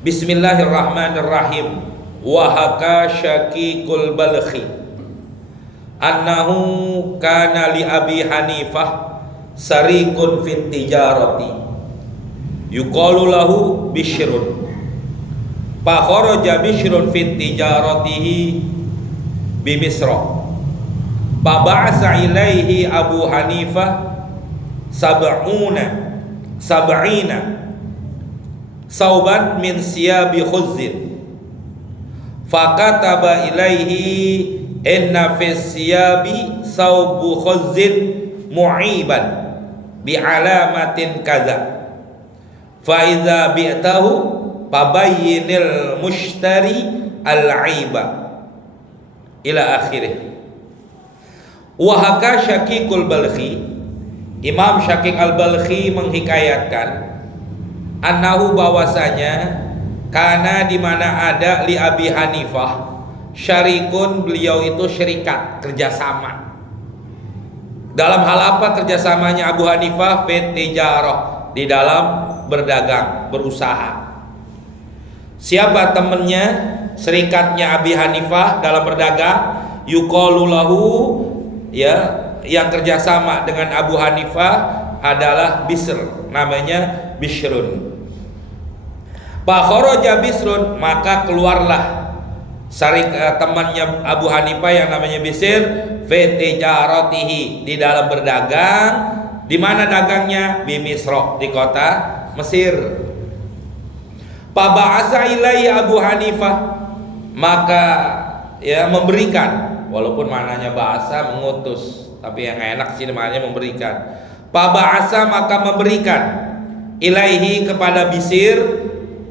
Bismillahirrahmanirrahim. Wa haka Syaqiqul Balkhi annahu kana li Abi Hanifah sarikun fit tijarati yuqalu lahu Bishrun. Fa kharaja Bishrun fit tijaratihi bi Misra. Fa ba'asa ilaihi Abu Hanifah sab'ina sauban min siyabi khuzzin. Fakataba ilaihi inna fis siyabi saubu khuzzin mu'iban bi alamatin kadza. Fa idza bi'tahu fabayyinil mushtari al-aiba ila akhirih. Wa haka Syaqiqul Balkhi, Imam Syaqiq al-Balkhi menghikayatkan annahu bahwasanya karena di mana ada li Abi Hanifah syarikun, beliau itu syarikat, kerjasama. Dalam hal apa kerjasamanya Abu Hanifah? Fit tijarah, di dalam berdagang, berusaha. Siapa temannya, serikatnya Abi Hanifah dalam berdagang? Yuqalu lahu, ya, yang kerjasama dengan Abu Hanifah adalah Bisr, namanya Bishrun. Fa kharaja Bisrun, maka keluarlah temannya Abu Hanifah yang namanya Bisr fi tijaratihi, di dalam berdagang. Di mana dagangnya? Bi Misra, di kota Mesir. Fa ba'asa ilaihi Abu Hanifah, maka ya memberikan, walaupun maknanya bahasa mengutus, tapi yang enak sih maknanya memberikan. Fa ba'asa, maka memberikan ilaihi kepada Bisr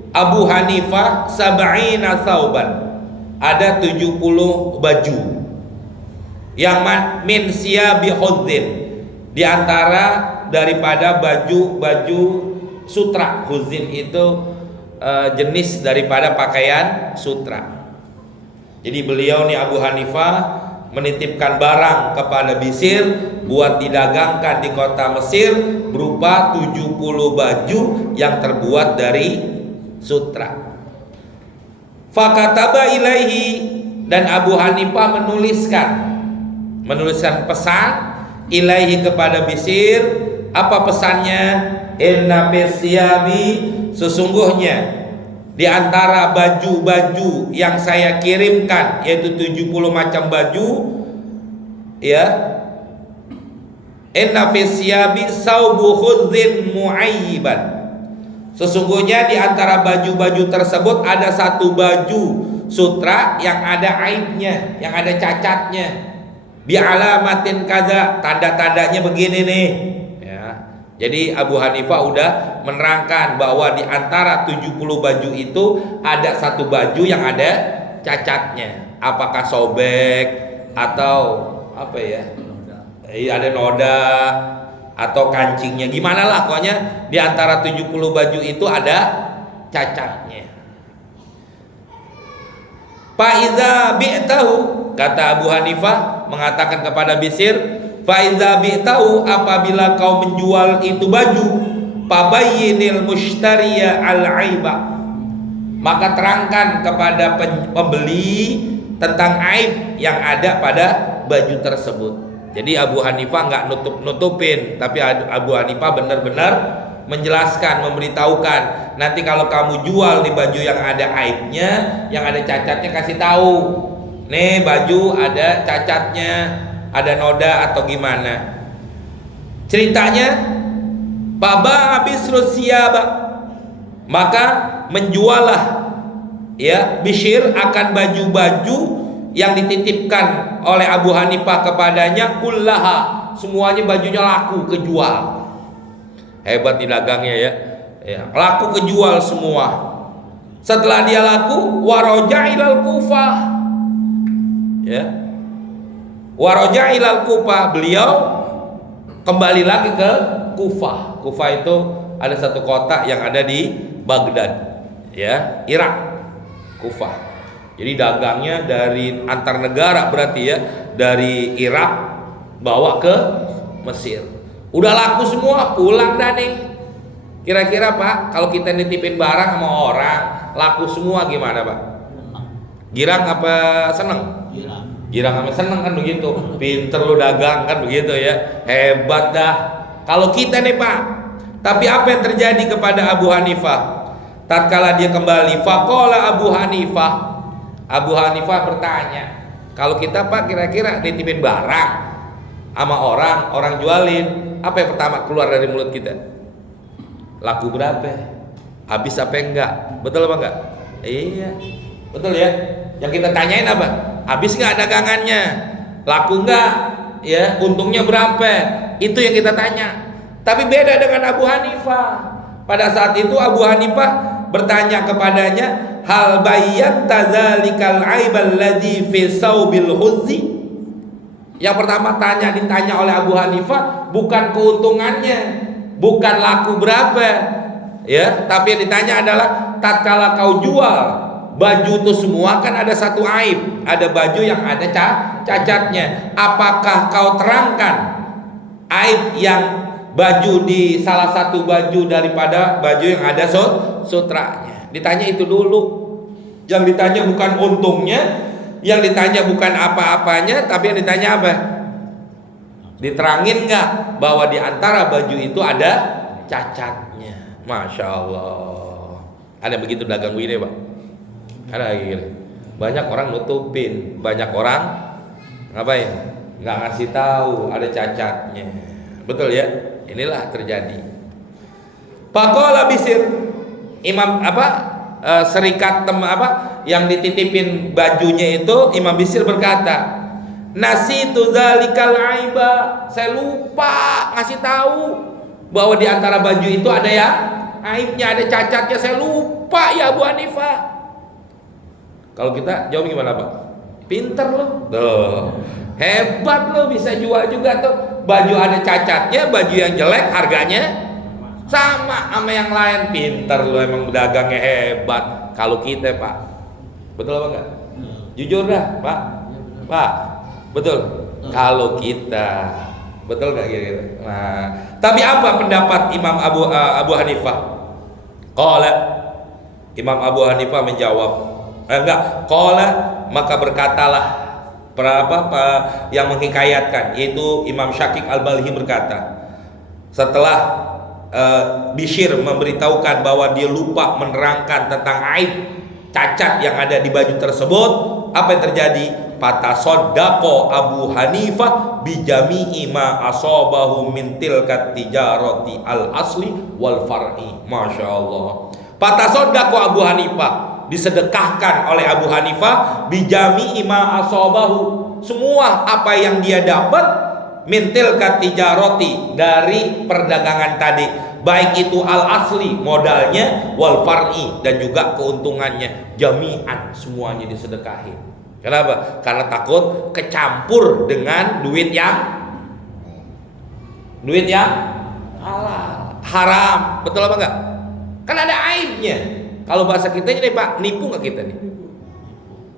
Abu Hanifah sab'ina sauban, ada 70 baju, yang min siyabi khuzzin, di antara daripada baju sutra. Khuzzin itu jenis daripada pakaian sutra. Jadi beliau nih Abu Hanifah menitipkan barang kepada Bisr buat didagangkan di kota Mesir berupa 70 baju yang terbuat dari sutra. Fakataba ilaihi, dan Abu Hanifah menuliskan pesan ilaihi kepada Bisr. Apa pesannya? Inna fisyabi, sesungguhnya di antara baju-baju yang saya kirimkan, yaitu 70 macam baju, ya, inna fisyabi saubu khuzzin mu'ayyiban, sesungguhnya di antara baju-baju tersebut ada satu baju sutra yang ada aibnya, yang ada cacatnya. Bi alamatin kada, tanda-tandanya begini nih, ya. Jadi Abu Hanifah udah menerangkan bahwa di antara 70 baju itu ada satu baju yang ada cacatnya. Apakah sobek atau apa ya? Ada noda atau kancingnya, gimana lah, pokoknya di antara 70 baju itu ada cacatnya. Fa iza bi'tahu, kata Abu Hanifah mengatakan kepada Bisr, fa iza bi'tahu, apabila kau menjual itu baju, fabayyinil mushtariya al-aiba, maka terangkan kepada pembeli tentang aib yang ada pada baju tersebut. Jadi Abu Hanifah nggak nutupin, tapi Abu Hanifah benar-benar menjelaskan, memberitahukan. Nanti kalau kamu jual di baju yang ada aibnya, yang ada cacatnya, kasih tahu, nih baju ada cacatnya, ada noda atau gimana. Ceritanya, Baba habis Rusyaba, maka menjualah, ya, Bishr akan baju-baju yang dititipkan oleh Abu Hanifah kepadanya, kullaha, semuanya bajunya laku kejual. Hebat nih dagangnya, ya, laku kejual semua. Setelah dia laku, waroja ilal Kufah, ya, waroja ilal Kufah, beliau kembali lagi ke Kufah. Kufah itu ada satu kota yang ada di Baghdad, ya, Irak. Kufah. Jadi dagangnya dari antar negara, berarti ya, dari Irak bawa ke Mesir. Udah laku semua, pulang dah nih. Kira-kira Pak, kalau kita nitipin barang sama orang, laku semua gimana Pak? Girang apa seneng? Girang apa seneng kan begitu. Pinter lu dagang kan begitu ya. Hebat dah. Kalau kita nih Pak. Tapi apa yang terjadi kepada Abu Hanifah? Tatkala dia kembali, faqala Abu Hanifah. Abu Hanifah bertanya, kalau kita Pak kira-kira nitipin barang sama orang jualin, apa yang pertama keluar dari mulut kita? Laku berapa? Habis apa enggak? Betul apa enggak? Iya, betul ya. Yang kita tanyain apa? Habis enggak dagangannya? Laku enggak? Ya, untungnya berapa? Itu yang kita tanya. Tapi beda dengan Abu Hanifah. Pada saat itu Abu Hanifah bertanya kepadanya, hal bayyanta dzalikal aibal ladzi fi saubil khuzzi. Yang pertama ditanya oleh Abu Hanifah bukan keuntungannya, bukan laku berapa, ya, tapi yang ditanya adalah tatkala kau jual baju itu semua kan ada satu aib, ada baju yang ada cacatnya. Apakah kau terangkan aib yang baju di salah satu baju daripada baju yang ada sutranya? Ditanya itu dulu. Yang ditanya bukan untungnya, yang ditanya bukan apa-apanya, tapi yang ditanya apa? Diterangin nggak bahwa di antara baju itu ada cacatnya? Masya Allah. Ada begitu dagang gini Pak? Ada gini. Banyak orang nutupin, banyak orang ngapain? Nggak ngasih tahu ada cacatnya. Betul ya? Inilah terjadi. Faqala Bishr, imam serikat yang dititipin bajunya itu, Imam Bishr berkata, nasitu dzalikal aiba, saya lupa ngasih tahu bahwa di antara baju itu ada ya aibnya, ada cacatnya, saya lupa ya Abu Hanifah. Kalau kita jawab gimana Pak? Pinter loh, tuh hebat loh, bisa jual juga tuh. Baju ada cacatnya, baju yang jelek harganya sama yang lain. Pinter loh, emang dagangnya hebat. Kalau kita Pak, betul apa enggak? Jujur dah Pak, Pak. Betul. Kalau kita, betul nggak kira-kira? Nah, tapi apa pendapat Imam Abu Hanifah? Qala, Imam Abu Hanifah menjawab, qala, maka berkatalah yang menghikayatkan, yaitu Imam Syakik Al-Balhi berkata, setelah Bishr memberitahukan bahwa dia lupa menerangkan tentang aib cacat yang ada di baju tersebut, apa yang terjadi? Fatasaddaqa Abu Hanifah bijami'i ma asabahu min tilkat tijarati al asli wal far'i. Masya Allah. Fatasaddaqa Abu Hanifah, disedekahkan oleh Abu Hanifah bijami'i ma asabahu, semua apa yang dia dapat min tilkat tijarati, dari perdagangan tadi, baik itu al asli modalnya, wal far'i, dan juga keuntungannya, jami'an, semuanya disedekahin. Kenapa? Karena takut kecampur dengan duit yang halal, haram. Betul apa enggak? Kan ada aibnya. Kalau bahasa kita ini Pak, nipu nggak kita nih?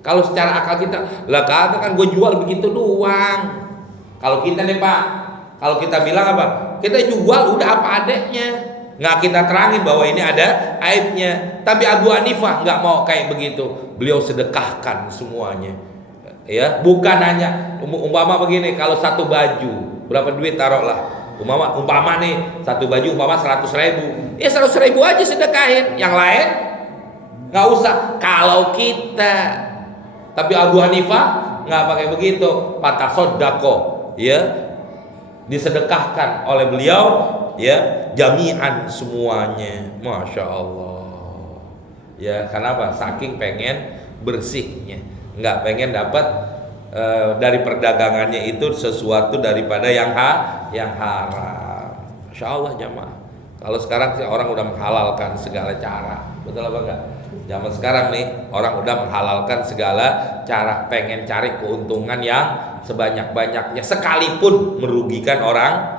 Kalau secara akal kita, lah kagak kan gue jual begitu doang. Kalau kita nih Pak, kalau kita bilang apa? Kita jual udah apa adanya, nggak kita terangin bahwa ini ada aibnya. Tapi Abu Hanifah nggak mau kayak begitu. Beliau sedekahkan semuanya, ya, bukan hanya umpama begini, kalau satu baju berapa duit taruhlah, umpama nih satu baju umpama 100.000, ya 100.000 aja sedekahin, yang lain nggak usah. Kalau kita, tapi Abu Hanifah nggak pakai begitu, fatasaddaqo, ya, disedekahkan oleh beliau, ya, jami'an semuanya. Masya Allah. Ya, kenapa? Saking pengen bersihnya, nggak pengen dapat dari perdagangannya itu sesuatu daripada yang haram. Masya Allah jamaah. Kalau sekarang sih orang udah menghalalkan segala cara, betul apa enggak? Zaman sekarang nih orang udah menghalalkan segala cara, pengen cari keuntungan yang sebanyak-banyaknya sekalipun merugikan orang.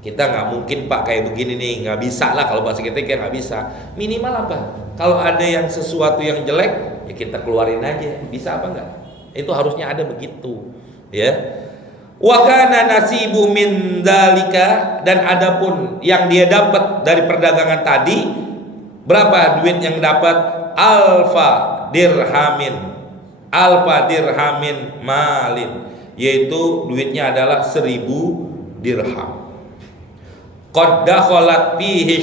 Kita nggak mungkin Pak kayak begini nih, nggak bisa lah, kalau bahasa kita kayak nggak bisa. Minimal apa? Kalau ada yang sesuatu yang jelek, ya kita keluarin aja. Bisa apa enggak? Itu harusnya ada begitu, ya. Wa kana nasibu min dzalika, dan adapun yang dia dapat dari perdagangan tadi, berapa duit yang dapat? Alfa dirhamin malin, yaitu duitnya adalah 1000 dirham. Qad dakhalat fihi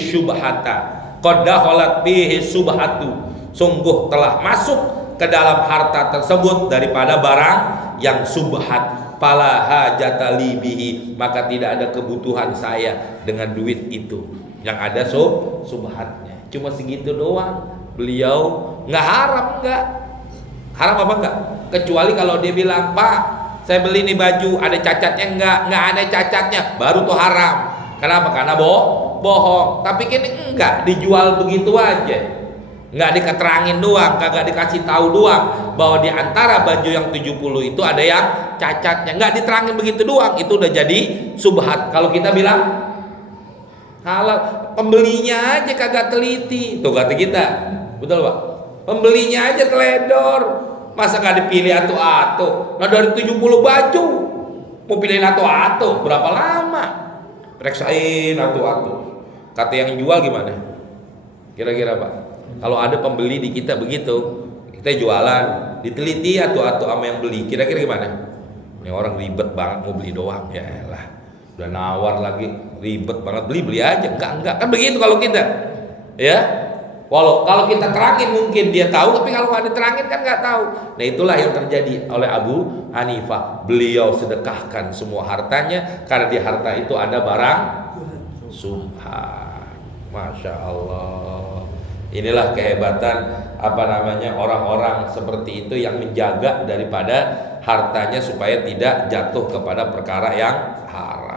subhatu, sungguh telah masuk ke dalam harta tersebut daripada barang yang subhat. Fala hajata li bihi, maka tidak ada kebutuhan saya dengan duit itu yang ada subhatnya. Cuma segitu doang. Beliau nggak haram, nggak haram apa enggak? Kecuali kalau dia bilang, Pak, saya beli nih baju, ada cacatnya nggak ada cacatnya, baru tuh haram. Kenapa? Karena bohong. Tapi kini enggak, dijual begitu aja, nggak diketerangin doang, kagak dikasih tahu doang bahwa di antara baju yang 70 itu ada yang cacatnya, nggak diterangin begitu doang, itu udah jadi subhat. Kalau kita bilang halal, pembelinya aja kagak teliti, tuh kata kita, betul Pak? Pembelinya aja teledor, masa nggak dipilih atu-atu? Nah dari 70 baju mau pilihin atu-atu berapa lama? Reksain atu-atu. Kata yang jual gimana? Kira-kira Pak? Kalau ada pembeli di kita begitu, kita jualan, diteliti atu-atu sama yang beli, kira-kira gimana? Ini orang ribet banget mau beli doang, ya lah, udah nawar lagi, ribet banget, beli aja, enggak, kan begitu kalau kita, ya. Kalau kita terangin mungkin dia tahu, tapi kalau nggak diterangin kan nggak tahu. Nah itulah yang terjadi oleh Abu Hanifah. Beliau sedekahkan semua hartanya karena di harta itu ada barang subhan. Masya Allah. Inilah kehebatan orang-orang seperti itu yang menjaga daripada hartanya supaya tidak jatuh kepada perkara yang haram.